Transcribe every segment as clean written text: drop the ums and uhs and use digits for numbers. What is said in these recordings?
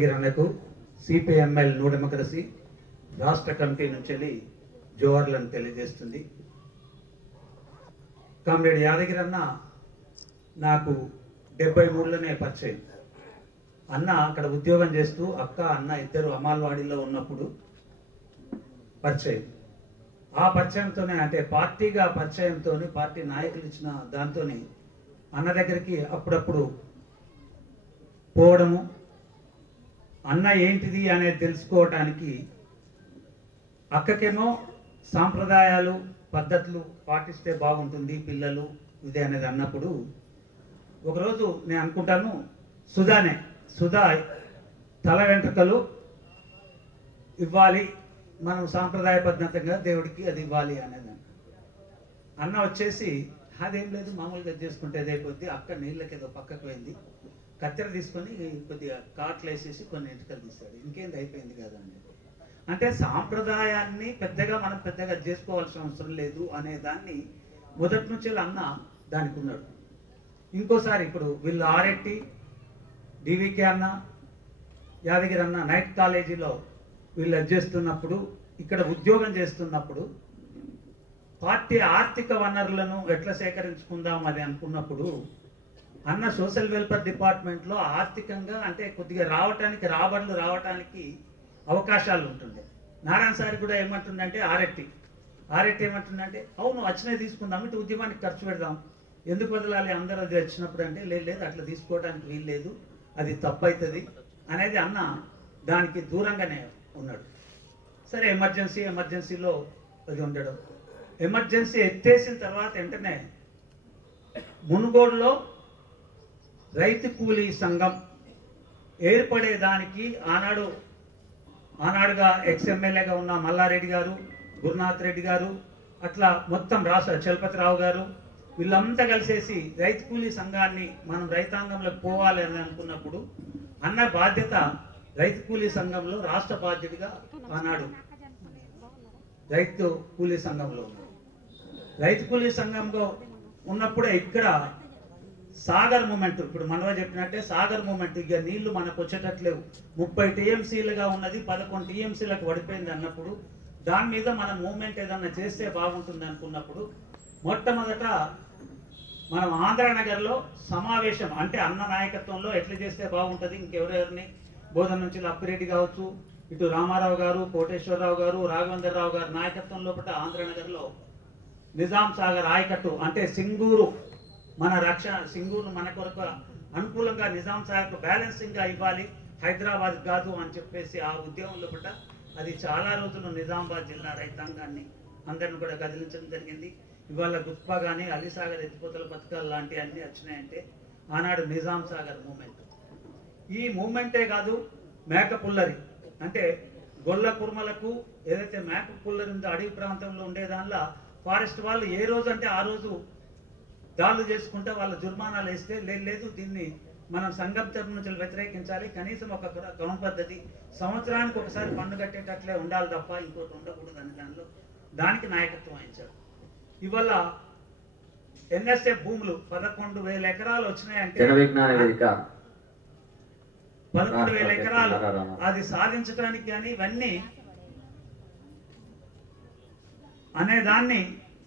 యాదగిరి అన్నకు CPML new democracy రాష్ట్ర committee నుంచి జోహార్లను తెలియజేస్తుంది. కామ్రేడ్ యాదగిరి అన్న నాకు 73లోనే పరిచయం. అన్న అక్కడ ఉద్యోగం చేస్తూ అక్క అన్న ఇద్దరు అమాల్వాడిలో ఉన్నప్పుడు పరిచయం. ఆ పరిచయంతోనే అంటే పార్టీగా పరిచయంతో పార్టీ నాయకులు ఇచ్చిన దాంతో అన్న దగ్గరికి అప్పుడప్పుడు పోవడము, అన్న ఏంటిది అనేది తెలుసుకోవటానికి. అక్కకేమో సాంప్రదాయాలు పద్ధతులు పాటిస్తే బాగుంటుంది పిల్లలు ఇదే అనేది అన్నప్పుడు ఒకరోజు నేను అనుకుంటాను సుధా తల వెంట్రుకలు ఇవ్వాలి, మనం సాంప్రదాయబద్ధంగా దేవుడికి అది ఇవ్వాలి అనేది అన్న వచ్చేసి అదేం లేదు మామూలుగా చేసుకుంటే అదే కొద్ది. అక్క నీళ్ళకి ఏదో పక్కకు పోయింది, కత్తెర తీసుకొని కొద్దిగా కాట్లు వేసేసి కొన్ని ఎంటుకలు తీశాడు, ఇంకేంది అయిపోయింది కదా అని. అంటే సాంప్రదాయాన్ని మనం పెద్దగా చేసుకోవాల్సిన అవసరం లేదు అనే దాన్ని మొదటి నుంచి అన్న దానికి ఉన్నాడు. ఇంకోసారి ఇప్పుడు వీళ్ళు ఆరెట్టి డివికే అన్న యాదగిరి అన్న నైట్ కాలేజీలో వీళ్ళు చేస్తున్నప్పుడు, ఇక్కడ ఉద్యోగం చేస్తున్నప్పుడు పార్టీ ఆర్థిక వనరులను ఎట్లా సేకరించుకుందాం అది అనుకున్నప్పుడు అన్న సోషల్ వెల్ఫేర్ డిపార్ట్మెంట్లో ఆర్థికంగా అంటే కొద్దిగా రాబడులు రావటానికి అవకాశాలు ఉంటుండే. నారాయణ సార్ కూడా ఏమంటుందంటే ఆరెట్టి ఏమంటుందంటే అవును వచ్చినవి తీసుకుందాం, ఇటు ఉద్యమానికి ఖర్చు పెడదాం, ఎందుకు వదలాలి అందరూ అది వచ్చినప్పుడు అంటే లేదు అట్లా తీసుకోవడానికి వీల్లేదు, అది తప్పు అవుతుంది అనేది అన్న దానికి దూరంగానే ఉన్నాడు. సరే ఎమర్జెన్సీలో అది ఉండడం, ఎమర్జెన్సీ ఎత్తేసిన తర్వాత వెంటనే మునుగోడులో రైతు కూలీ సంఘం ఏర్పడేదానికి ఆనాడుగా ఎక్స్ఎమ్మెల్యేగా ఉన్న మల్లారెడ్డి గారు, గురునాథ్ రెడ్డి గారు, అట్లా మొత్తం రాష్ట్ర చలపతిరావు గారు వీళ్ళంతా కలిసేసి రైతు కూలీ సంఘాన్ని మనం రైతాంగంలోకి పోవాలి అని అనుకున్నప్పుడు అన్న బాధ్యత రైతు కూలీ సంఘంలో రాష్ట్ర బాధ్యతగా ఆనాడు రైతు కూలీ సంఘంలో ఉన్నాడు. రైతు కూలీ సంఘంలో ఉన్నప్పుడే ఇక్కడ సాగర్ మూమెంట్, ఇప్పుడు మనవ చెప్పినట్టే సాగర్ మూమెంట్, ఇక నీళ్లు మనకు వచ్చేటట్లేవు, 30 టీఎంసీలుగా ఉన్నది 11 టీఎంసీలకు పడిపోయింది అన్నప్పుడు దాని మీద మనం మూమెంట్ ఏదన్నా చేస్తే బాగుంటుంది అనుకున్నప్పుడు మొట్టమొదట మనం ఆంధ్రనగర్లో సమావేశం అంటే అన్న నాయకత్వంలో ఎట్లా చేస్తే బాగుంటుంది, ఇంకెవరెవరిని బోధన నుంచి అప్పిరెడ్డి కావచ్చు, ఇటు రామారావు గారు, కోటేశ్వరరావు గారు, రాఘవేంద్రరావు గారు నాయకత్వంలో ఆంధ్రనగర్లో నిజాం సాగర్ ఆయకట్టు అంటే సింగూరు మన కొరకు అనుకూలంగా నిజాం సాగర్ బ్యాలెన్సింగ్ గా ఇవ్వాలి, హైదరాబాద్ కాదు అని చెప్పేసి ఆ ఉద్యమంలో అది చాలా రోజులు నిజామాబాద్ జిల్లా రైతాంగాన్ని అందరిని కూడా కదిలించడం జరిగింది. ఇవాళ గుప్పా కానీ అలీసాగర్ ఎత్తిపోతల పథకాలు లాంటివి అన్ని వచ్చినాయంటే ఆనాడు నిజాం సాగర్ మూమెంట్. ఈ మూమెంటే కాదు మేక పుల్లరి అంటే గొల్ల కుర్మలకు ఏదైతే మేక పుల్లరి ఉందో అడవి ప్రాంతంలో ఉండే దానిలో ఫారెస్ట్ వాళ్ళు ఏ రోజు అంటే ఆ రోజు దాడులు చేసుకుంటే వాళ్ళ జుర్మానాలు వేస్తే లేదు దీన్ని మనం సంఘం తరపు నుంచి వ్యతిరేకించాలి, కనీసం ఒక గౌన్ పద్ధతి సంవత్సరానికి ఒకసారి పన్ను కట్టేటట్లే ఉండాలి తప్ప ఇంకోటి ఉండకూడదు అని దానికి నాయకత్వం వహించారు. ఇవాళ ఎన్ఎస్ఎఫ్ భూములు 11,000 ఎకరాలు వచ్చినాయంటే 11,000 ఎకరాలు అది సాధించడానికి కానీ ఇవన్నీ అనేదాన్ని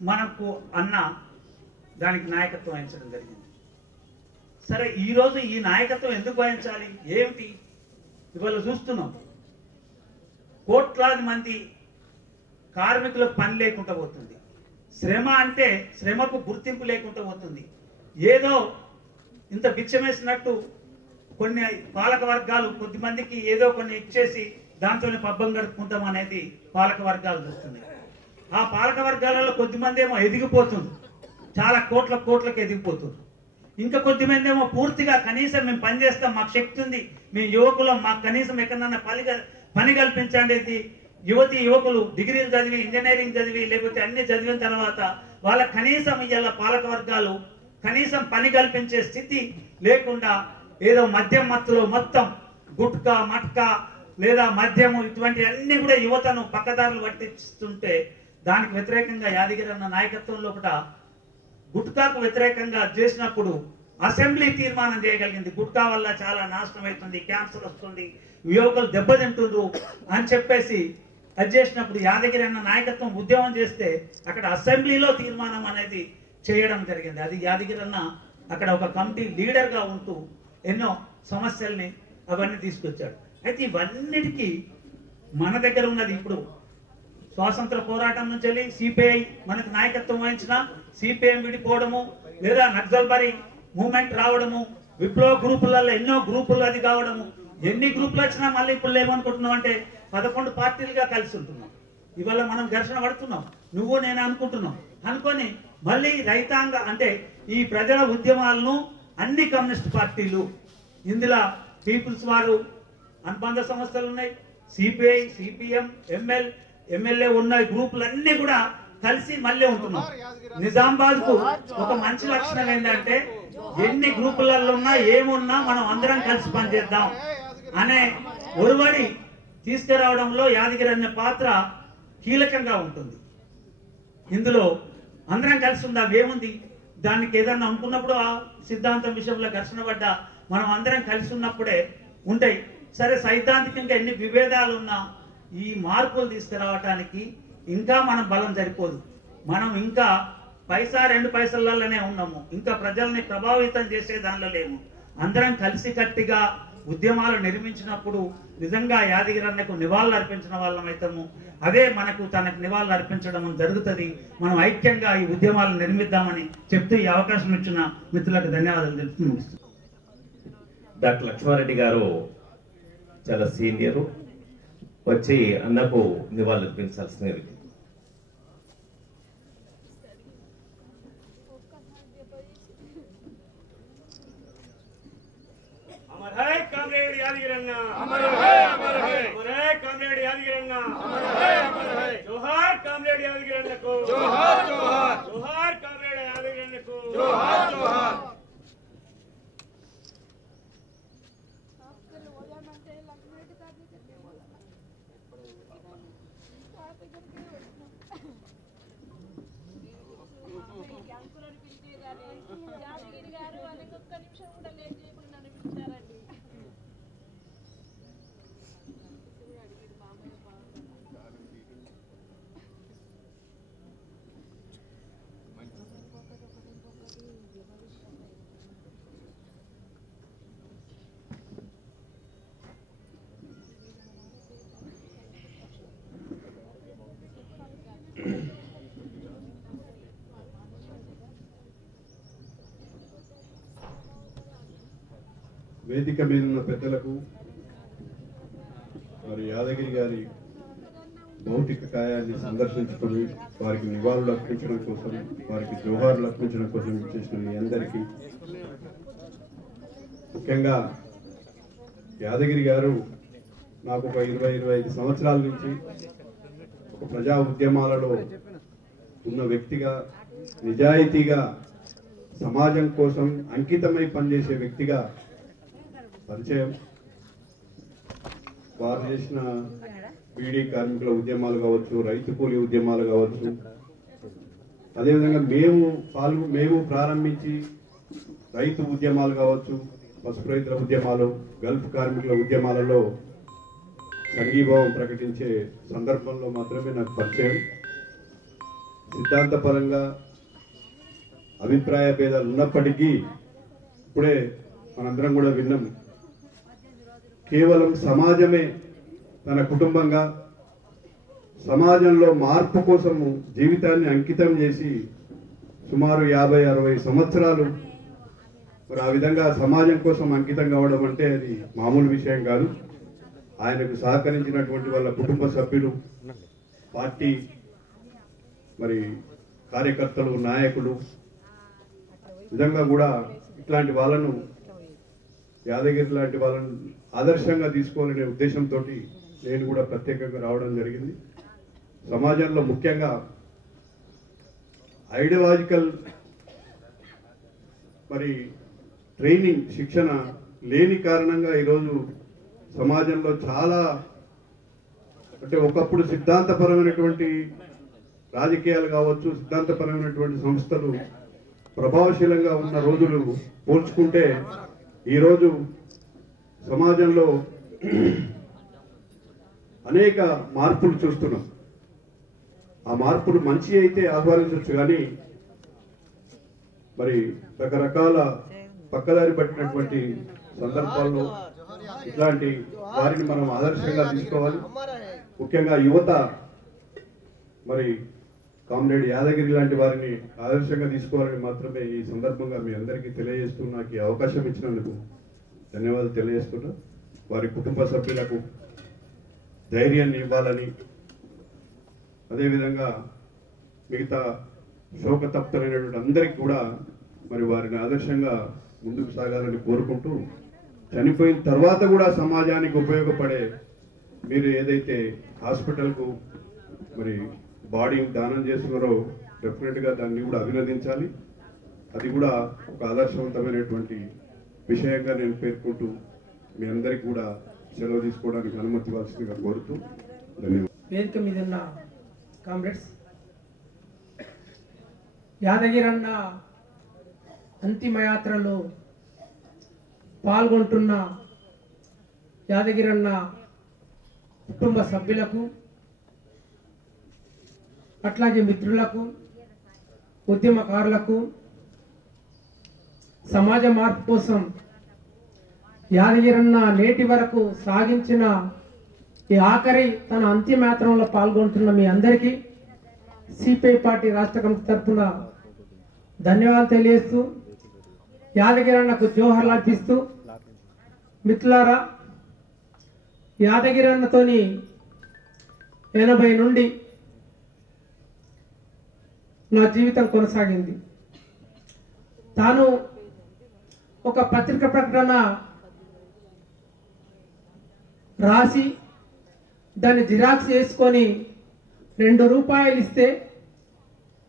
మనకు అన్న దానికి నాయకత్వం వహించడం జరిగింది. సరే ఈరోజు ఈ నాయకత్వం ఎందుకు వహించాలి ఏమిటి, ఇవాళ చూస్తున్నాం కోట్లాది మంది కార్మికులకు పని లేకుండా పోతుంది, శ్రమ అంటే శ్రమకు గుర్తింపు లేకుండా పోతుంది. ఏదో ఇంత బిచ్చమేసినట్టు కొన్ని పాలక వర్గాలు కొద్దిమందికి ఏదో కొన్ని ఇచ్చేసి దాంతోనే పబ్బం గడుపుకుంటాం అనేది పాలక వర్గాలు చూస్తున్నాయి. ఆ పాలక వర్గాలలో కొద్దిమంది ఏమో ఎదిగిపోతుంది, చాలా కోట్లకు ఎదిగిపోతుంది. ఇంకా కొద్దిమంది ఏమో పూర్తిగా కనీసం మేము పని చేస్తాం, మాకు శక్తి ఉంది, మేము యువకులం, మాకు కనీసం ఎక్కడన్నా పని కల్పించండి. యువకులు డిగ్రీలు చదివి ఇంజనీరింగ్ చదివి లేకపోతే అన్ని చదివిన తర్వాత వాళ్ళ కనీసం ఇవాళ పాలక వర్గాలు కనీసం పని కల్పించే స్థితి లేకుండా ఏదో మద్యం మత్తులో మొత్తం గుట్కా మట్కా లేదా మద్యము ఇటువంటి అన్ని కూడా యువతను పక్కదారులు పట్టిస్తుంటే దానికి వ్యతిరేకంగా యాదగిరి అన్న నాయకత్వంలో గుట్కాకు వ్యతిరేకంగా చేసినప్పుడు అసెంబ్లీ తీర్మానం చేయగలిగింది. గుట్కా వల్ల చాలా నాశనం అవుతుంది, క్యాన్సర్ వస్తుంది, యువకులు దెబ్బతింటున్నారు అని చెప్పేసి అది చేసినప్పుడు యాదగిరి అన్న నాయకత్వం ఉద్యమం చేస్తే అక్కడ అసెంబ్లీలో తీర్మానం అనేది చేయడం జరిగింది. అది యాదగిరి అన్న అక్కడ ఒక కమిటీ లీడర్ గా ఉంటూ ఎన్నో సమస్యల్ని అవన్నీ తీసుకొచ్చాడు. అయితే ఇవన్నిటికీ మన దగ్గర ఉన్నది ఇప్పుడు స్వాతంత్ర పోరాటం నుంచి వెళ్ళి సిపిఐ మనకు నాయకత్వం వహించిన సిపిఎం విడిపోవడము, లేదా నక్సల్బరీ మూవ్మెంట్ రావడము, విప్లవ గ్రూపులలో ఎన్నో గ్రూపులు అది కావడము, ఎన్ని గ్రూపులు వచ్చినా మళ్ళీ ఇప్పుడు ఏమనుకుంటున్నాం అంటే 11 పార్టీలుగా కలిసి ఉంటున్నాం. ఇవాళ మనం ఘర్షణ పడుతున్నాం, నువ్వు నేను అనుకుంటున్నాం అనుకొని మళ్ళీ రైతాంగ అంటే ఈ ప్రజల ఉద్యమాలను అన్ని కమ్యూనిస్ట్ పార్టీలు, ఇందులో పీపుల్స్ వారు అనుబంధ సంస్థలు ఉన్నాయి, సిపిఐ, సిపిఎం, ఎమ్మెల్యే ఉన్న గ్రూపులన్నీ కూడా కలిసి మళ్ళీ ఉంటున్నాం. నిజామాబాద్ కు ఒక మంచి లక్షణం ఏంటంటే ఎన్ని గ్రూపులలో ఉన్నా ఏమున్నా మనం అందరం కలిసి పనిచేద్దాం అనే ఒరవడి తీసుకురావడంలో యాదగిరి అనే పాత్ర కీలకంగా ఉంటుంది. ఇందులో అందరం కలిసి ఉందా ఏముంది, దానికి ఏదన్నా అనుకున్నప్పుడు ఆ సిద్ధాంతం విషయంలో ఘర్షణ పడ్డా మనం అందరం కలిసి ఉన్నప్పుడే ఉంటాయి. సరే, సైద్ధాంతికంగా ఎన్ని విభేదాలు ఉన్నా ఈ మార్పులు తీసుకురావటానికి ఇంకా మనం బలం సరిపోదు. మనం ఇంకా పైసా 2 పైసలలోనే ఉన్నాము, ఇంకా ప్రజల్ని ప్రభావితం చేసే దానిలో లేము. అందరం కలిసి కట్టిగా ఉద్యమాలు నిర్మించినప్పుడు నిజంగా యాదగిరి అన్నకు నివాళులు అర్పించిన వాళ్ళం అవుతాము. అదే మనకు తనకు నివాళులు అర్పించడం జరుగుతుంది. మనం ఐక్యంగా ఈ ఉద్యమాలను నిర్మిద్దామని చెప్తూ ఈ అవకాశం ఇచ్చిన మిత్రులకు ధన్యవాదాలు తెలుపుతూ ముగిస్తున్నాను. డాక్టర్ లక్ష్మారెడ్డి గారు చాలా సీనియరు, వచ్చి అన్నకు నివాళులు అర్పించాల్సిన వ్యక్తి. अमर है कामरेड यादगिरन्ना, अमर है, अमर है, अमर है कामरेड यादगिरन्ना, अमर है, अमर है। जोहार कामरेड यादगिरन्ना को, जोहार जोहार, जोहार कामरेड यादगिरन्ना को, जोहार जोहार। యాదగిరి గారు వాళ్ళకి ఒక్క నిమిషం కూడా లేట్ చేయకుండా నన్ను పిలిచారండి. వేదిక మీద ఉన్న పెద్దలకు, మరి యాదగిరి గారి భౌతిక కాయాన్ని సందర్శించుకొని వారికి నివాళులు అర్పించడం కోసం, వారికి జోహార్లు అర్పించడం కోసం చేసిన మీ అందరికీ, ముఖ్యంగా యాదగిరి గారు నాకు ఒక 20-25 సంవత్సరాల నుంచి ఒక ప్రజా ఉద్యమాలలో ఉన్న వ్యక్తిగా, నిజాయితీగా సమాజం కోసం అంకితమై పనిచేసే వ్యక్తిగా పరిచయం. వారు చేసిన బీడీ కార్మికుల ఉద్యమాలు కావచ్చు, రైతు కూలీ ఉద్యమాలు కావచ్చు, అదేవిధంగా మేము ప్రారంభించి రైతు ఉద్యమాలు కావచ్చు, పసుపు రైతుల ఉద్యమాలు, గల్ఫ్ కార్మికుల ఉద్యమాలలో సంఘీభావం ప్రకటించే సందర్భంలో మాత్రమే నాకు పరిచయం. సిద్ధాంతపరంగా అభిప్రాయ భేదాలు ఉన్నప్పటికీ ఇప్పుడే మనందరం కూడా విన్నాం, కేవలం సమాజమే తన కుటుంబంగా సమాజంలో మార్పు కోసము జీవితాన్ని అంకితం చేసి సుమారు 50-60 సంవత్సరాలు మరి ఆ విధంగా సమాజం కోసం అంకితం కావడం అంటే అది మామూలు విషయం కాదు. ఆయనకు సహకరించినటువంటి వాళ్ళ కుటుంబ సభ్యులు, పార్టీ మరి కార్యకర్తలు, నాయకులు విధంగా కూడా ఇట్లాంటి వాళ్ళను, యాదగిరి లాంటి వాళ్ళను ఆదర్శంగా తీసుకోవాలనే ఉద్దేశంతో నేను కూడా ప్రత్యేకంగా రావడం జరిగింది. సమాజంలో ముఖ్యంగా ఐడియాలజికల్ మరి ట్రైనింగ్, శిక్షణ లేని కారణంగా ఈరోజు సమాజంలో చాలా అంటే ఒకప్పుడు సిద్ధాంతపరమైనటువంటి రాజకీయాలు కావచ్చు, సిద్ధాంతపరమైనటువంటి సంస్థలు ప్రభావశీలంగా ఉన్న రోజులు పోల్చుకుంటే ఈరోజు సమాజంలో అనేక మార్పులు చూస్తున్నాం. ఆ మార్పులు మంచి అయితే ఆహ్వానించవచ్చు, కానీ మరి రకరకాల పక్కదారి పట్టినటువంటి సందర్భాల్లో ఇట్లాంటి వారిని మనం ఆదర్శంగా తీసుకోవాలి. ముఖ్యంగా యువత మరి కామ్రేడ్ యాదగిరి లాంటి వారిని ఆదర్శంగా తీసుకోవాలని మాత్రమే ఈ సందర్భంగా మీ అందరికీ తెలియజేస్తూ నాకు ఈ అవకాశం ఇచ్చినందుకు ధన్యవాదాలు తెలియజేస్తున్నా. వారి కుటుంబ సభ్యులకు ధైర్యాన్ని ఇవ్వాలని, అదేవిధంగా మిగతా శోకతప్తులైనటువంటి అందరికీ కూడా మరి వారిని ఆదర్శంగా ముందుకు సాగాలని కోరుకుంటూ, చనిపోయిన తర్వాత కూడా సమాజానికి ఉపయోగపడే మీరు ఏదైతే హాస్పిటల్కు మరి బాడీని దానం చేస్తున్నారో డెఫినెట్గా దాన్ని కూడా అభినందించాలి. అది కూడా ఒక ఆదర్శవంతమైనటువంటి విషయంగా నేను పేర్కొంటూ మీ అందరికీ కూడా సెలవు తీసుకోవడానికి అనుమతి ఇవ్వాల్సిందిగా కోరుతూ ధన్యవాదాలు. వేదిక మీద ఉన్న కామ్రేడ్స్, యాదగిరన్న అంతిమయాత్రలో పాల్గొంటున్న యాదగిరన్న కుటుంబ సభ్యులకు, అట్లాగే మిత్రులకు, ఉద్యమకారులకు, సమాజ మార్పు కోసం యాదగిరన్న నేటి వరకు సాగించిన ఈ ఆఖరి తన అంతిమయాత్రలో పాల్గొంటున్న మీ అందరికీ సిపిఐ పార్టీ రాష్ట్ర కమిటీ తరఫున ధన్యవాదాలు తెలియజేస్తూ, యాదగిరన్నకు జోహర్లు అర్పిస్తూ, మిత్రులారా, యాదగిరన్నతోని 80 నుండి నా జీవితం కొనసాగింది. తాను ఒక పత్రిక ప్రకటన రాసి దాన్ని జిరాక్స్ చేసుకొని 2 రూపాయలు ఇస్తే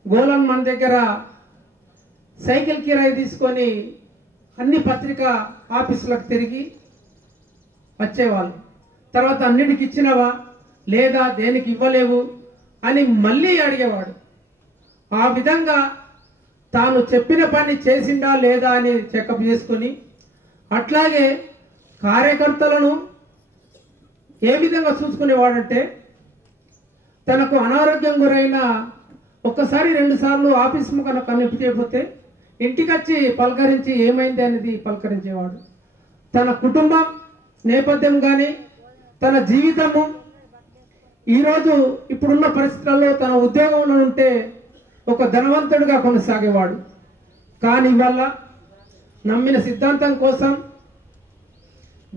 గోలన్ మన దగ్గర సైకిల్ కిరాయి తీసుకొని అన్ని పత్రికా ఆఫీసులకు తిరిగి వచ్చేవాళ్ళు. తర్వాత అన్నిటికి ఇచ్చినవా లేదా, దేనికి ఇవ్వలేవు అని మళ్ళీ అడిగేవాడు. ఆ విధంగా తాను చెప్పిన పని చేసిండా లేదా అని చెకప్ చేసుకుని, అట్లాగే కార్యకర్తలను ఏ విధంగా చూసుకునేవాడంటే, తనకు అనారోగ్యం గురైన ఒక్కసారి 2 సార్లు ఆఫీస్ ముఖాన కనిపి చేయకపోతే ఇంటికి వచ్చి పలకరించి ఏమైంది అనేది పలకరించేవాడు. తన కుటుంబం నేపథ్యం కానీ, తన జీవితము, ఈరోజు ఇప్పుడున్న పరిస్థితుల్లో తన ఉద్యోగంలో ఉంటే ఒక ధనవంతుడిగా కొనసాగేవాడు. కానీ ఇవాళ నమ్మిన సిద్ధాంతం కోసం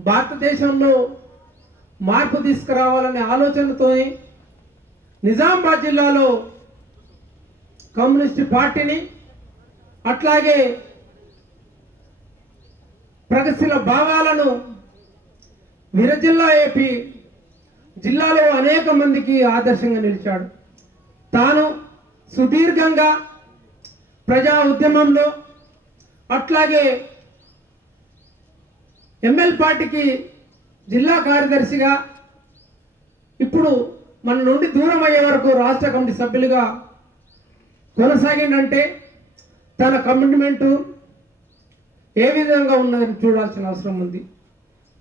భారతదేశంలో మార్పు తీసుకురావాలనే ఆలోచనతో నిజామాబాద్ జిల్లాలో కమ్యూనిస్ట్ పార్టీని, అట్లాగే ప్రగతిశీల భావాలను విరజిల్లా ఏపీ జిల్లాలో అనేక మందికి ఆదర్శంగా నిలిచాడు. తాను సుదీర్ఘంగా ప్రజా ఉద్యమంలో, అట్లాగే ఎంఎల్ పార్టీకి జిల్లా కార్యదర్శిగా, ఇప్పుడు మన నుండి దూరం అయ్యే వరకు రాష్ట్ర కమిటీ సభ్యులుగా కొనసాగిందంటే తన కమిట్మెంటు ఏ విధంగా ఉన్నదని చూడాల్సిన అవసరం ఉంది.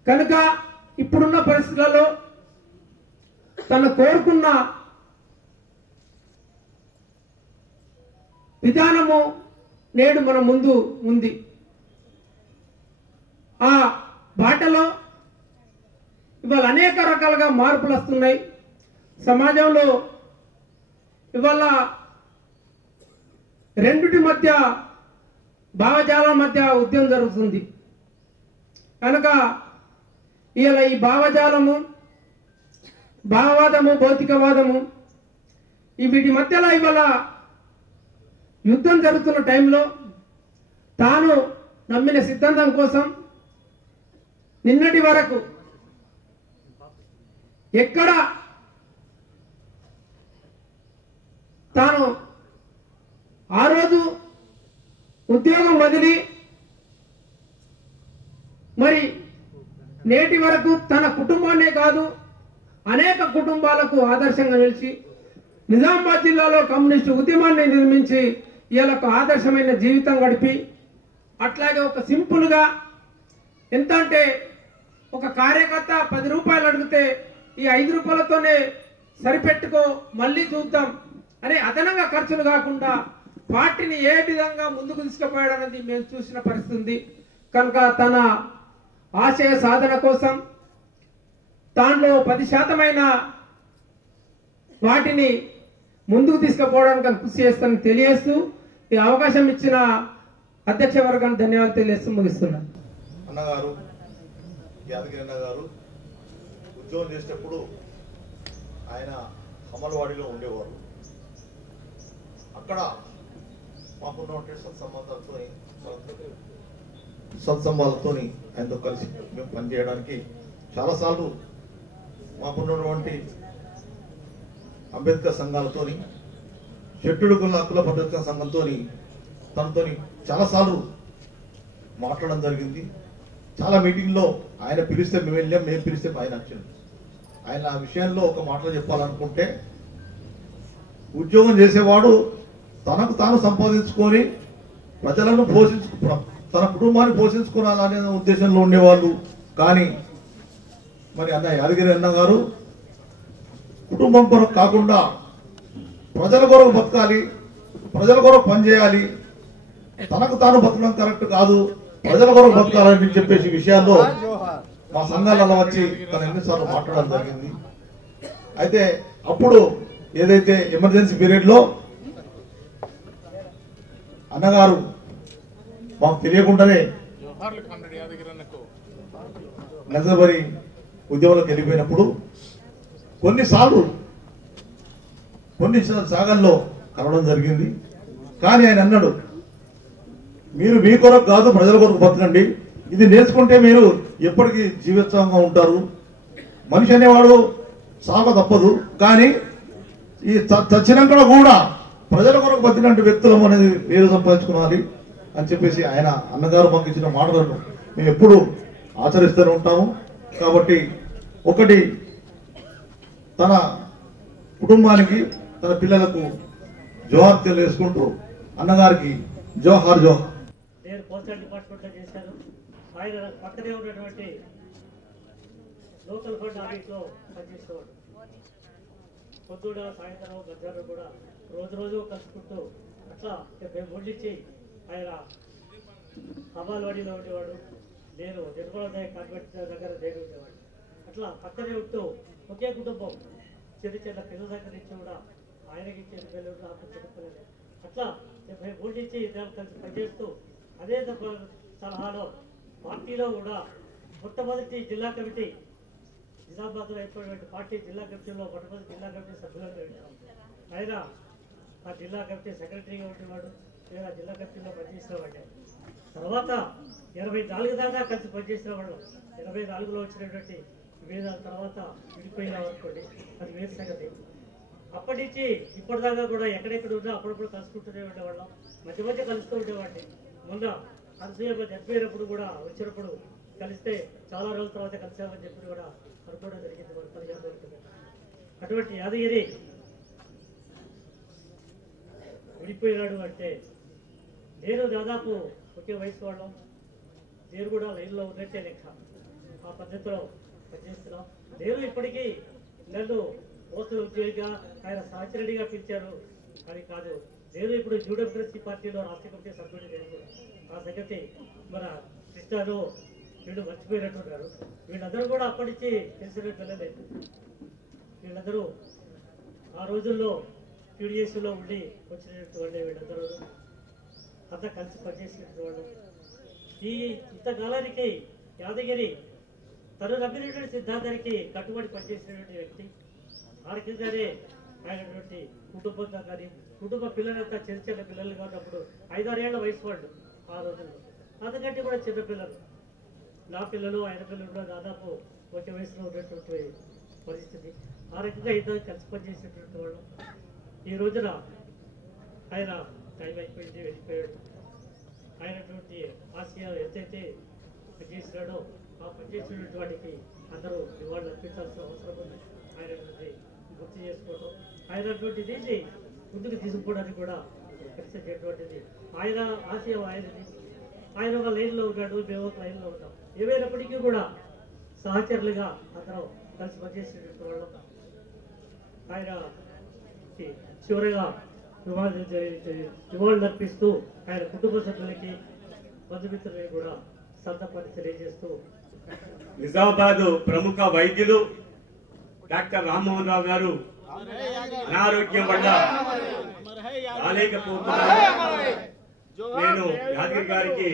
కనుక ఇప్పుడున్న పరిస్థితులలో తను కోరుకున్న విధానము నేడు మన ముందు ఉంది. ఆ బాటలో ఇవాళ అనేక రకాలుగా మార్పులు వస్తున్నాయి. సమాజంలో ఇవాళ రెండిటి మధ్య, భావజాల మధ్య ఉద్యమం జరుగుతుంది. కనుక ఇలా ఈ భావజాలము, భావవాదము, భౌతికవాదము, వీటి మధ్యలో ఇవాళ యుద్ధం జరుగుతున్న టైంలో తాను నమ్మిన సిద్ధాంతం కోసం నిన్నటి వరకు ఎక్కడ తాను ఆ రోజు ఉద్యోగం వదిలి మరి నేటి వరకు తన కుటుంబాన్నే కాదు అనేక కుటుంబాలకు ఆదర్శంగా నిలిచి నిజామాబాద్ జిల్లాలో కమ్యూనిస్టు ఉద్యమాన్ని నిర్మించి వీళ్ళకు ఆదర్శమైన జీవితం గడిపి అట్లాగే ఒక సింపుల్గా ఎంత అంటే ఒక కార్యకర్త 10 రూపాయలు అడిగితే ఈ 5 రూపాయలతోనే సరిపెట్టుకో మళ్ళీ చూద్దాం అనే అదనంగా ఖర్చులు కాకుండా పార్టీని ఏ విధంగా ముందుకు తీసుకుపోయాడు అనేది మేము చూసిన పరిస్థితి ఉంది. కనుక తన ఆశయ సాధన కోసం దానిలో 10% వాటిని ముందుకు తీసుకుపోవడానికి కృషి చేస్తానని తెలియజేస్తూ ఈ అవకాశం ఇచ్చిన అధ్యక్ష వర్గానికి ధన్యవాదాలు తెలియజేస్తూ ముగిస్తున్నాను. అన్నగారు యాదగిరి అన్న గారు ఉద్యోగం చేసేటప్పుడు ఆయన అమలవాడిలో ఉండేవారు. అక్కడ మాకున్నటువంటి సత్సంబాలతో ఆయనతో కలిసి మేము పనిచేయడానికి చాలాసార్లు మాకున్నటువంటి అంబేద్కర్ సంఘాలతోని షెడ్యూల్డ్ కుల హక్కుల పరిరక్షణ సంఘంతో తనతో చాలాసార్లు మాట్లాడడం జరిగింది. చాలా మీటింగ్లో ఆయన పిలిస్తే మేము వెళ్ళాం, మేము పిలిస్తే ఆయన వచ్చాడు. ఆయన ఆ విషయంలో ఒక మాటలు చెప్పాలనుకుంటే, ఉద్యోగం చేసేవాడు తనకు తాను సంపాదించుకొని ప్రజలను తన కుటుంబాన్ని పోషించుకోవాలనే ఉద్దేశంలో ఉండేవాళ్ళు. కానీ మరి అన్న యాదగిరి అన్న గారు కుటుంబం కొరకు కాకుండా ప్రజల కొరకు బతకాలి, ప్రజల కొరకు పనిచేయాలి, తనకు తాను బతకడం కరెక్ట్ కాదు, ప్రజల కొరకు బతకాలని చెప్పేసి విషయాల్లో మా సంఘాలలో వచ్చి తను ఎన్నిసార్లు మాట్లాడడం జరిగింది. అయితే అప్పుడు ఏదైతే ఎమర్జెన్సీ పీరియడ్ లో అన్నగారు మాకు తెలియకుండానే నజబరి ఉద్యోగంలోకి వెళ్ళిపోయినప్పుడు కొన్ని సాగల్లో కలవడం జరిగింది. కానీ ఆయన అన్నాడు, మీరు మీ కొరకు కాదు ప్రజల కొరకు బతకండి, ఇది నేర్చుకుంటే మీరు ఎప్పటికీ జీవితంగా ఉంటారు. మనిషి అనేవాడు సాగ తప్పదు, కానీ ఈ చచ్చినాక కూడా ప్రజల కొరకు బతికినట్టు వ్యక్తులం అనేది పేరు సంపాదించుకోవాలి అని చెప్పేసి ఆయన అన్నగారు మాకు ఇచ్చిన మాటలను మేము ఎప్పుడు ఆచరిస్తూనే ఉంటాము. కాబట్టి ఒకటి తన కుటుంబానికి తన పిల్లలకు జోహార్ తెలియజేసుకుంటూ అన్నగారికి జోహార్ జోహార్. నేను పోస్టల్ డిపార్ట్మెంట్ లో చేశాను. ఆయన పక్కనే ఉన్నటువంటి లోకల్ ఫండ్ ఆఫీస్ లో పనిచేసేవాడు. పొద్దున సాయంత్రం మధ్యాహ్నం కూడా రోజు కలుసుకుంటూ అట్లా మేము వండించి ఆయన అమ్మాలవాడిలో ఉండేవాడు, నేను నిర్మల కాన్వెంట్ దగ్గర నేను ఉండేవాడు. అట్లా పక్కనే ఉంటూ ఒకే కుటుంబం, చిన్న పిల్లల దగ్గర నుంచి కూడా ఆయనకి చిన్న పిల్లలు నాకు చిన్న పిల్లలు అట్లా మేము వండించి ఇద్దరం కలిసి పనిచేస్తూ అదే సలహాలో పార్టీలో కూడా మొట్టమొదటి జిల్లా కమిటీ నిజామాబాద్లో అయిపోయినటువంటి పార్టీ జిల్లా కమిటీలో మొట్టమొదటి జిల్లా కమిటీ సభ్యులుగా పెట్టారు. ఆయన ఆ జిల్లా కమిటీ సెక్రటరీగా ఉండేవాడు, నేను ఆ జిల్లా కమిటీలో పనిచేసేవాడే. తర్వాత 84 దాకా కలిసి పనిచేసిన వాళ్ళు 84లో వచ్చినటువంటి విభేదాల తర్వాత విడిపోయినా అనుకోండి, అది వేరు సంగతి. అప్పటి నుంచి ఇప్పటిదాకా కూడా ఎక్కడెక్కడ ఉన్నా అప్పుడప్పుడు కలుసుకుంటూనే ఉండేవాళ్ళం, మధ్య కలుస్తూ ఉండేవాడిని. మొన్న అనసూయమ్మ చనిపోయినప్పుడు కూడా వచ్చినప్పుడు కలిస్తే చాలా రోజుల తర్వాత కలిసామని చెప్పి కూడా అనుకోవడం జరిగింది. మన 15 రోజులు అటువంటి యాదగిరి విడిపోయినాడు అంటే నేను దాదాపు ఒకే వయసు వాళ్ళం, నేను కూడా లైన్లో ఉన్నట్టే లెక్క. ఆ పద్ధతిలో పనిచేస్తున్నాం. నేను ఇప్పటికీ నన్ను పోస్టల్ ఉద్యోగిగా ఆయన సహచరుడిగా పిలిచారు అని కాదు, నేను ఇప్పుడు న్యూ డెమోక్రసీ పార్టీలో రాష్ట్ర కమిటీ సభ్యుడు. నేను ఆ సంగతి మన కృష్ణను వీళ్ళు మర్చిపోయినట్టున్నారు. వీళ్ళందరూ కూడా అప్పటి నుంచి తెలిసిన పిల్లలే. వీళ్ళందరూ ఆ రోజుల్లో టీడీఎస్లో ఉండి వచ్చినటువంటి వాళ్ళే. వీళ్ళందరూ అంతా కలిసి పనిచేసినటువంటి వాళ్ళు. ఈ ఇంతకాలానికి యాదగిరి తను నమ్మినటువంటి సిద్ధాంతానికి కట్టుబడి పనిచేసినటువంటి వ్యక్తి. ఆ కిందనే ఆయనటువంటి కుటుంబంతో కానీ కుటుంబ పిల్లలంతా చిన్న పిల్లలుగా ఉన్నప్పుడు 5-6 ఏళ్ల వయసు వాళ్ళు ఆ రోజుల్లో, అంతకంటే కూడా చిన్న పిల్లలు. నా పిల్లలు ఆయన పిల్లలు కూడా దాదాపు ఒకే వయసులో ఉన్నటువంటి పరిస్థితి. ఆ రకంగా ఇద్దరు కలిసి పనిచేసినటువంటి వాళ్ళు. ఈ రోజున ఆయన టైం అయిపోయింది, వెళ్ళిపోయాడు. ఆయనటువంటి ఆశయం ఎంతైతే పనిచేసినాడో ఆ పనిచేసినటువంటి వాటికి అందరూ నివాళులు అర్పించాల్సిన అవసరం ఉంది. ఆయనటువంటి గుర్తు చేసుకోవడం, ఆయనటువంటి దీన్ని ముందుకు తీసుకుపోవడానికి కూడా కలిసేటటువంటిది ఆయన ఆశయం ఆయనది. ఆయన ఒక లైన్లో ఉన్నాడు, మేము ఒక లైన్లో ఉన్నాం. ఏమైనప్పటికీ కూడా సహచరులుగా అందరం కలిసి పనిచేసేటువంటి వాళ్ళం. ఆయన చివరిగా నివాళులు అర్పిస్తూ ఆయన కుటుంబ సభ్యులకి బంధుమిత్రులకి కూడా సంతాపాన్ని తెలియజేస్తూ నిజామాబాద్ ప్రముఖ వైద్యులు డాక్టర్ రామ్మోహన్ రావు గారు అనారోగ్యం వల్ల రాలేకపోతున్నారు. నేను యాదగిరి గారికి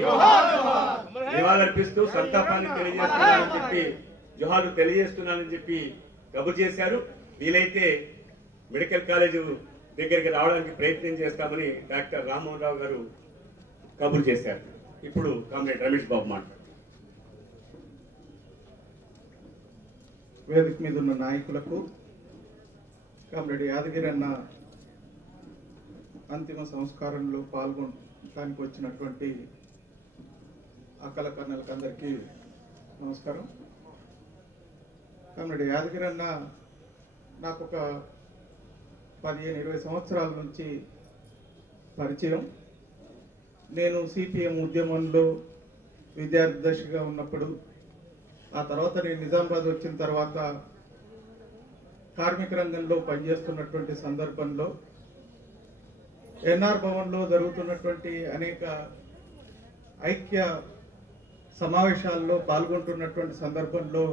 నివాళులర్పిస్తూ సంతాపాన్ని తెలియజేస్తున్నానని చెప్పి జోహార్లు తెలియజేస్తున్నానని చెప్పి కబురు చేశారు. వీలైతే మెడికల్ కాలేజ్ దగ్గరికి రావడానికి ప్రయత్నం చేస్తామని డాక్టర్ రామ్మోహన్ రావు గారు కబురు చేశారు. ఇప్పుడు కామ్రేడ్ రమేష్ బాబు మాట్లాడారు. వేదిక మీద ఉన్న నాయకులకు, కామ్రేడ్ యాదగిరి అన్న అంతిమ సంస్కారంలో పాల్గొనడానికి వచ్చినటువంటి అక్కల కన్నెలకు అందరికీ నమస్కారం. కామ్రేడ్ యాదగిరి అన్న నాకు ఒక 15-20 సంవత్సరాల నుంచి పరిచయం. నేను సిపిఎం ఉద్యమంలో విద్యార్థి దశగా ఉన్నప్పుడు, ఆ తర్వాత నేను నిజామాబాద్ వచ్చిన తర్వాత కార్మిక రంగంలో పనిచేస్తున్నటువంటి సందర్భంలో ఎన్ఆర్ భవన్లో జరుగుతున్నటువంటి అనేక ఐక్య సమావేశాల్లో పాల్గొంటున్నటువంటి సందర్భంలో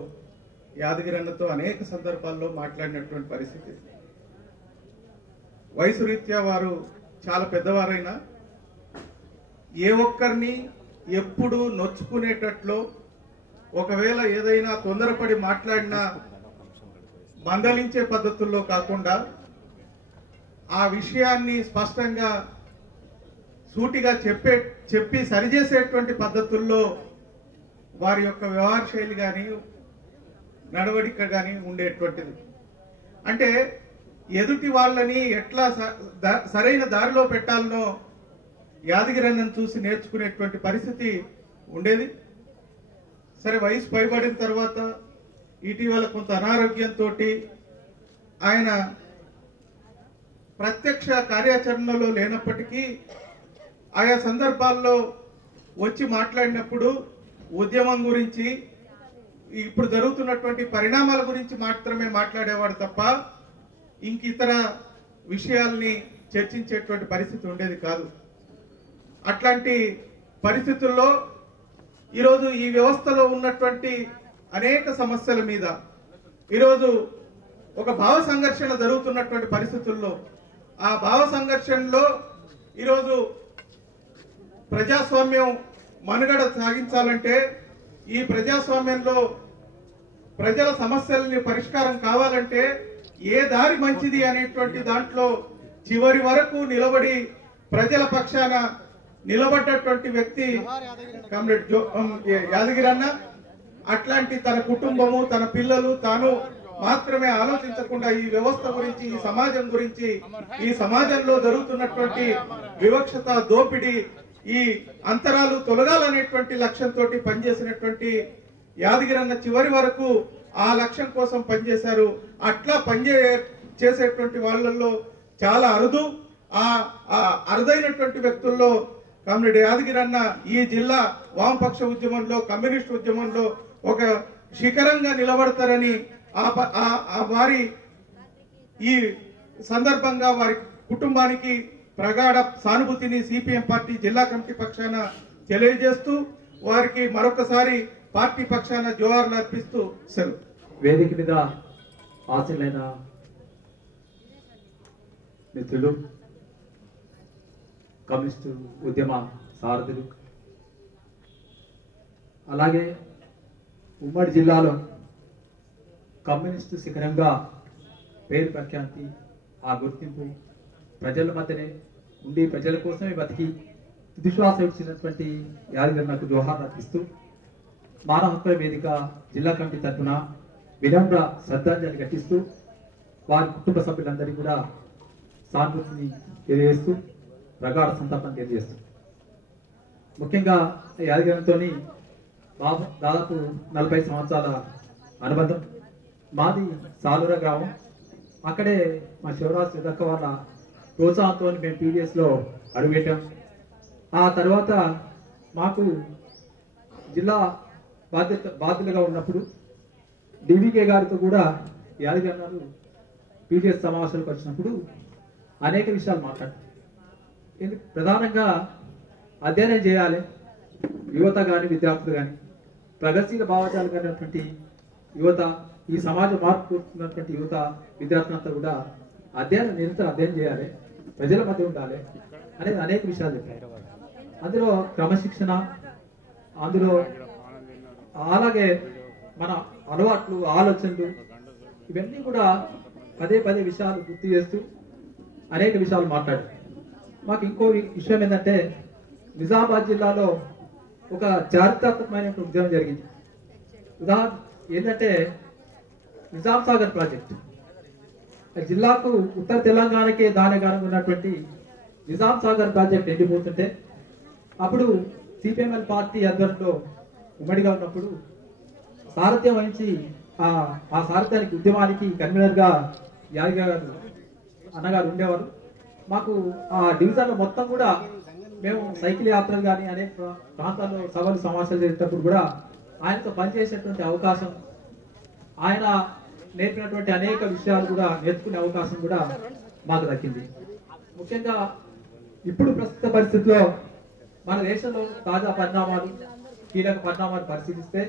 యాదగిరి అన్నతో అనేక సందర్భాల్లో మాట్లాడినటువంటి పరిస్థితి. వయసు రీత్యా వారు చాలా పెద్దవారైనా ఏ ఒక్కరిని ఎప్పుడు నొచ్చుకునేటట్లు, ఒకవేళ ఏదైనా తొందరపడి మాట్లాడినా మందలించే పద్ధతుల్లో కాకుండా ఆ విషయాన్ని స్పష్టంగా సూటిగా చెప్పి సరిచేసేటువంటి పద్ధతుల్లో వారి యొక్క వ్యవహార శైలి కానీ నడవడిక కానీ ఉండేటువంటిది. అంటే ఎదుటి వాళ్ళని ఎట్లా సరైన దారిలో పెట్టాలనో యాదగిరి అన్నను చూసి నేర్చుకునేటువంటి పరిస్థితి ఉండేది. సరే, వయసు పైబడిన తర్వాత ఇటీవల కొంత అనారోగ్యంతో ఆయన ప్రత్యక్ష కార్యాచరణలో లేనప్పటికీ ఆయా సందర్భాల్లో వచ్చి మాట్లాడినప్పుడు ఉద్యమం గురించి, ఇప్పుడు జరుగుతున్నటువంటి పరిణామాల గురించి మాత్రమే మాట్లాడేవాడు తప్ప ఇంక ఇతర విషయాల్ని చర్చించేటువంటి పరిస్థితి ఉండేది కాదు. అట్లాంటి పరిస్థితుల్లో ఈరోజు ఈ వ్యవస్థలో ఉన్నటువంటి అనేక సమస్యల మీద ఈరోజు ఒక భావ సంఘర్షణ జరుగుతున్నటువంటి పరిస్థితుల్లో, ఆ భావ సంఘర్షణలో ఈరోజు ప్రజాస్వామ్యం మనుగడ సాగించాలంటే, ఈ ప్రజాస్వామ్యంలో ప్రజల సమస్యలని పరిష్కారం కావాలంటే ఏ దారి మంచిది అనేటువంటి దాంట్లో చివరి వరకు నిలబడి ప్రజల పక్షాన నిలబడ్డటువంటి వ్యక్తి కామ్రేడ్ యాదగిరి అన్న. అట్లాంటి తన కుటుంబము, తన పిల్లలు, తాను మాత్రమే ఆలోచించకుండా ఈ వ్యవస్థ గురించి, ఈ సమాజం గురించి, ఈ సమాజంలో జరుగుతున్నటువంటి వివక్షత, దోపిడీ, ఈ అంతరాలు తొలగాలనేటువంటి లక్ష్యంతో పనిచేసినటువంటి యాదగిరి అన్న చివరి వరకు ఆ లక్ష్యం కోసం పనిచేశారు. అట్లా చేసేటువంటి వాళ్ళల్లో చాలా అరుదు. ఆ అరుదైనటువంటి వ్యక్తుల్లో కామ్రేడ్ యాదగిరి అన్న ఈ జిల్లా వామపక్ష ఉద్యమంలో, కమ్యూనిస్ట్ ఉద్యమంలో ఒక శిఖరంగా నిలబడతారని వారి ఈ సందర్భంగా వారి కుటుంబానికి ప్రగాఢ సానుభూతిని సిపిఎం పార్టీ జిల్లా కమిటీ పక్షాన తెలియజేస్తూ వారికి మరొకసారి పార్టీ పక్షాన జోహార్లు అర్పిస్తూ సెలవు. వేదిక మీద ఆశలైన మిత్రులు, కమ్యూనిస్టు ఉద్యమ సారథులు, అలాగే ఉమ్మడి జిల్లాలో కమ్యూనిస్టు శిఖరంగా పేరు ప్రఖ్యాతి, ఆ గుర్తింపు ప్రజల మధ్యనే ఉండి ప్రజల కోసమే బతికి తుదిశ్వాస ఇచ్చినటువంటి యాదగిరి అన్నకు జోహార్ అర్పిస్తూ మానవ హక్కుల వేదిక జిల్లా కమిటీ తరఫున వినమ్ర శ్రద్ధాంజలి ఘటిస్తూ వారి కుటుంబ సభ్యులందరికీ కూడా సానుభూతిని తెలియజేస్తూ ప్రగాఢ సంతాపాన్ని తెలియజేస్తూ, ముఖ్యంగా యాదగిరితో దాదాపు 40 సంవత్సరాల అనుబంధం. మాది సాలూర గ్రామం. అక్కడే మా శివరాజు సిద్ధక్క వాళ్ళ ప్రోత్సాహంతో మేము పీడిఎస్లో అడుగుపెట్టాం. ఆ తర్వాత మాకు జిల్లా బాధ్యులుగా ఉన్నప్పుడు డివికే గారితో కూడా యాదగిరి అన్నారు పీడిఎస్ సమావేశాలకు వచ్చినప్పుడు అనేక విషయాలు మాట్లాడారు. ప్రధానంగా అధ్యయనం చేయాలి, యువత కానీ విద్యార్థులు కానీ ప్రగతిశీల భావజాలు కలిగినటువంటి యువత, ఈ సమాజ మార్పు కోరుతున్నటువంటి యువత విద్యార్థులంతా కూడా నిరంతరం అధ్యయనం చేయాలి, ప్రజల మధ్య ఉండాలి అనేది అనేక విషయాలు చెప్పారు. అందులో క్రమశిక్షణ, అందులో అలాగే మన అలవాట్లు, ఆలోచనలు, ఇవన్నీ కూడా పదే పదే విషయాలు గుర్తు చేస్తూ అనేక విషయాలు మాట్లాడారు. మాకు ఇంకో విషయం ఏంటంటే నిజామాబాద్ జిల్లాలో ఒక చారిత్రాత్మకమైన ఉద్యమం జరిగింది. ఉదాహరణ ఏంటంటే నిజాం సాగర్ ప్రాజెక్ట్. జిల్లాకు ఉత్తర తెలంగాణకే దానిగానం ఉన్నటువంటి నిజాం సాగర్ ప్రాజెక్ట్ ఎండిపోతుంటే అప్పుడు సిపిఎంఎల్ పార్టీ ఆధ్వర్యంలో ఉమ్మడిగా ఉన్నప్పుడు సారథ్యం వహించి ఆ సారథ్యానికి ఉద్యమానికి కన్వీనర్ గా యాదగిరి గారు అన్నగారు ఉండేవారు. మాకు ఆ డివిజన్లో మొత్తం కూడా మేము సైకిల్ యాత్రలు కానీ అనేక ప్రాంతాల్లో సభలు సమావేశాలు చేసేటప్పుడు కూడా ఆయనతో పనిచేసేటువంటి అవకాశం, ఆయన నేర్పినటువంటి అనేక విషయాలు కూడా నేర్చుకునే అవకాశం కూడా మాకు దక్కింది. ముఖ్యంగా ఇప్పుడు ప్రస్తుత పరిస్థితిలో మన దేశంలో తాజా పరిణామాలు, కీలక పరిణామాలు పరిశీలిస్తే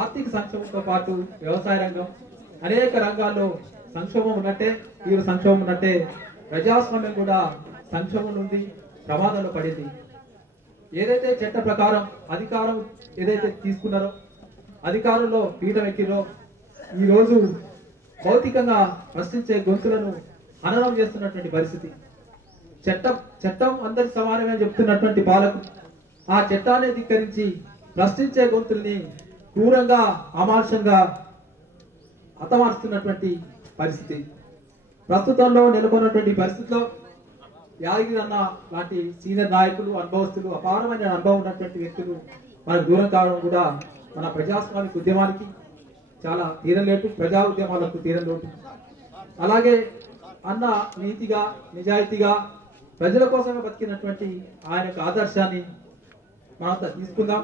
ఆర్థిక సంక్షోభంతో పాటు వ్యవసాయ రంగం, అనేక రంగాల్లో సంక్షోభం ఉన్నట్టే, తీవ్ర సంక్షోభం ఉన్నట్టే ప్రజాస్వామ్యం కూడా సంక్షోభం నుండి ప్రమాదంలో పడింది. ఏదైతే చట్ట ప్రకారం అధికారం ఏదైతే తీసుకున్నారో, అధికారంలో పీఠం ఎక్కిరో, ఈరోజు భౌతికంగా ప్రశ్నించే గొంతులను హననం చేస్తున్నటువంటి పరిస్థితి. చట్టం అందరి సమానమే చెప్తున్నటువంటి పాలకులు ఆ చట్టాన్ని ధిక్కరించి ప్రశ్నించే గొంతుల్ని క్రూరంగా, అమానుషంగా హతమారుస్తున్నటువంటి పరిస్థితి. ప్రస్తుతంలో నెలకొన్నటువంటి పరిస్థితిలో యాదగిరి అన్న లాంటి సీనియర్ నాయకులు, అనుభవస్తులు, అపారమైన అనుభవం ఉన్నటువంటి వ్యక్తులు మనకు దూరం కావడం కూడా మన ప్రజాస్వామిక ఉద్యమానికి చాలా తీరలేటు, ప్రజా ఉద్యమాలకు తీరలేటు. అలాగే అన్న నీతిగా, నిజాయితీగా ప్రజల కోసమే బతికినటువంటి ఆయన యొక్క ఆదర్శాన్ని మనంతా తీసుకుందాం.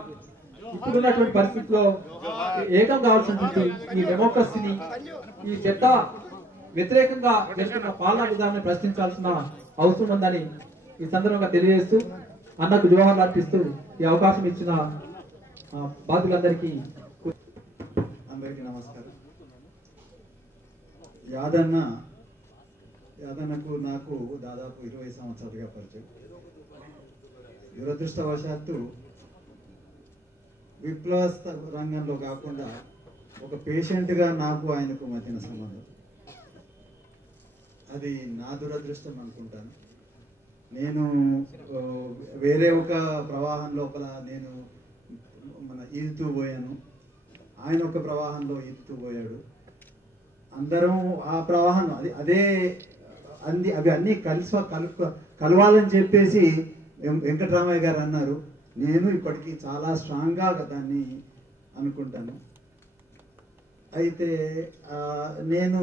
ఇప్పుడున్నటువంటి పరిస్థితుల్లో ఏకం కావాల్సినటువంటి ఈ డెమోక్రసీని, ఈ చట్ట వ్యతిరేకంగా జరుగుతున్న పాలనా విధానాన్ని ప్రశ్నించాల్సిన అవసరం ఉందని ఈ సందర్భంగా తెలియజేస్తూ అన్నకు జోహార్లు అర్పిస్తూ ఈ అవకాశం ఇచ్చిన బాధ్యులందరికీ నమస్కారం. యాదన్నకు నాకు దాదాపు 20 సంవత్సరాలుగా పరిచయం. దురదృష్టవశాత్తు విప్లవ రంగంలో కాకుండా ఒక పేషెంట్గా నాకు ఆయనకు మధ్యన సంబంధం. అది నా దురదృష్టం అనుకుంటాను. నేను వేరే ఒక ప్రవాహం లోపల నేను ఈదుతూ పోయాను, ఆయన ఒక ప్రవాహంలో ఈదుతూ పోయాడు. అందరం ఆ ప్రవాహం అవి అన్నీ కలవాలని చెప్పేసి వెంకటరామయ్య గారు అన్నారు. నేను ఇప్పటికీ చాలా స్ట్రాంగ్గా దాన్ని అనుకుంటాను. అయితే నేను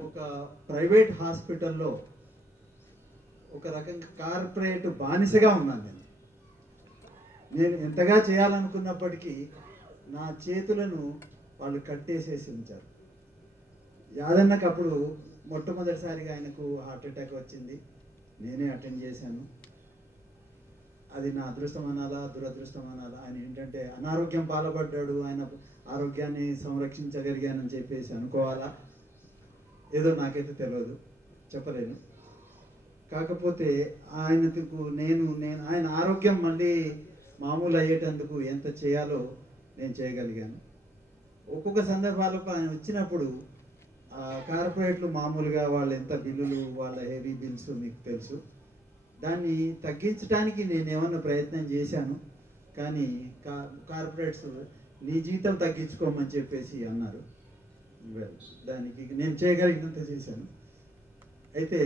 ఒక ప్రైవేట్ హాస్పిటల్లో ఒక రకంగా కార్పొరేట్ బానిసగా ఉన్నాను. నేను ఎంతగా చేయాలనుకున్నప్పటికీ నా చేతులను వాళ్ళు కట్టేసేసి ఉంచారు. యాదన్నకు అప్పుడు మొట్టమొదటిసారిగా ఆయనకు హార్ట్ అటాక్ వచ్చింది. నేనే అటెండ్ చేశాను. అది నా అదృష్టం అనాలా, దురదృష్టం అనాలా? ఆయన ఏంటంటే అనారోగ్యం పాల్పడ్డాడు, ఆయన ఆరోగ్యాన్ని సంరక్షించగలిగానని చెప్పేసి అనుకోవాలా, ఏదో నాకైతే తెలియదు, చెప్పలేను. కాకపోతే ఆయనకు నేను ఆయన ఆరోగ్యం మళ్ళీ మామూలు అయ్యేటందుకు ఎంత చేయాలో నేను చేయగలిగాను. ఒక్కొక్క సందర్భాలకు ఆయన వచ్చినప్పుడు కార్పొరేట్లు మామూలుగా వాళ్ళ ఎంత బిల్లులు, వాళ్ళ హెవీ బిల్స్ మీకు తెలుసు. దాన్ని తగ్గించడానికి నేను ఏమన్నా ప్రయత్నం చేశాను. కానీ కార్పొరేట్స్ నీ జీతం తగ్గించుకోమని చెప్పేసి అన్నారు. దానికి నేను చేయగలిగినంత చేశాను. అయితే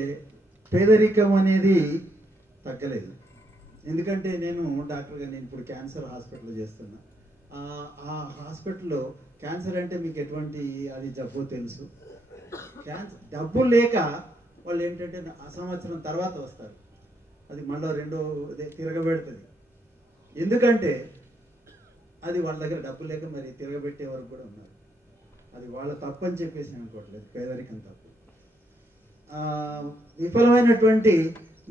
పేదరికం అనేది తగ్గలేదు. ఎందుకంటే నేను డాక్టర్గా నేను ఇప్పుడు క్యాన్సర్ హాస్పిటల్ చేస్తున్నా. ఆ హాస్పిటల్లో క్యాన్సర్ అంటే మీకు ఎటువంటి అది జబ్బో తెలుసు. డబ్బు లేక వాళ్ళు ఏంటంటే ఆ సంవత్సరం తర్వాత వస్తారు, అది మళ్ళీ రెండో తిరగబెడుతుంది. ఎందుకంటే అది వాళ్ళ దగ్గర డబ్బు లేక మరి తిరగబెట్టే వరకు కూడా ఉన్నారు. అది వాళ్ళ తప్పు అని చెప్పేసి అనుకోవట్లేదు, పేదరికం తప్పు. విఫలమైనటువంటి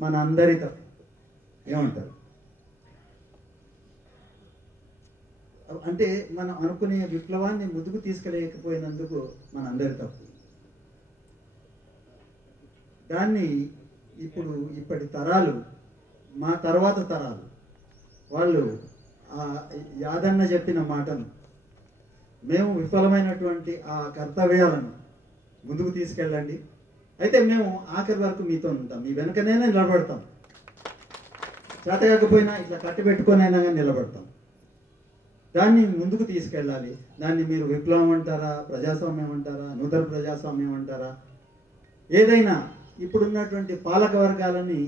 మన అందరి తప్పు. ఏమంటారు? అంటే మనం అనుకునే విప్లవాన్ని ముందుకు తీసుకెళ్ళకపోయినందుకు మన అందరి తప్పు. దాన్ని ఇప్పటి తరాలు, మా తర్వాత తరాలు వాళ్ళు యాదన్న చెప్పిన మాటను, మేము విఫలమైనటువంటి ఆ కర్తవ్యాలను ముందుకు తీసుకెళ్ళండి, అయితే మేము ఆఖరి వరకు మీతో ఉంటాం, మీ వెనకనే నిలబడతాం, చేత కాకపోయినా ఇట్లా కట్టిపెట్టుకొనైనా కానీ నిలబడతాం. దాన్ని ముందుకు తీసుకెళ్ళాలి. దాన్ని మీరు విప్లవం అంటారా, ప్రజాస్వామ్యం అంటారా, నూతన ప్రజాస్వామ్యం అంటారా, ఏదైనా ఇప్పుడున్నటువంటి పాలక వర్గాలని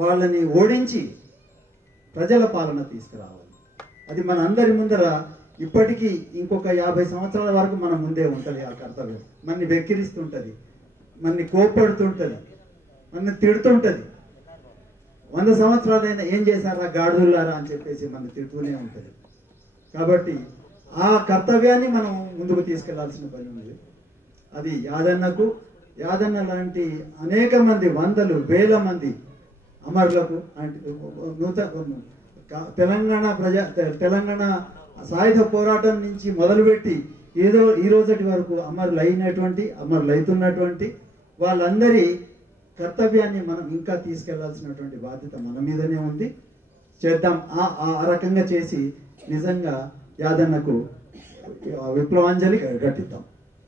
వాళ్ళని ఓడించి ప్రజల పాలన తీసుకురావాలి. అది మన అందరి ముందర ఇప్పటికీ ఇంకొక 50 సంవత్సరాల వరకు మన ముందే ఉంటుంది ఆ కర్తవ్యం. మనని వెక్కిరిస్తుంటుంది, మనని కోప్పడుతుంటుంది, మనని తిడుతుంటుంది. 100 సంవత్సరాలైనా ఏం చేశారా గాడులారా అని చెప్పేసి మన తిడుతూనే ఉంటుంది. కాబట్టి ఆ కర్తవ్యాన్ని మనం ముందుకు తీసుకెళ్లాల్సిన పని ఉంది. అది యాదన్న లాంటి అనేక మంది, వందలు వేల మంది అమరులకు, తెలంగాణ సాయుధ పోరాటం నుంచి మొదలుపెట్టి ఈ రోజటి వరకు అమరులైతున్నటువంటి వాళ్ళందరి కర్తవ్యాన్ని మనం ఇంకా తీసుకెళ్లాల్సినటువంటి బాధ్యత మన మీదనే ఉంది. చేద్దాం. ఆ రకంగా చేసి నిజంగా యాదన్నకు విప్లవాంజలి ఘటిద్దాం.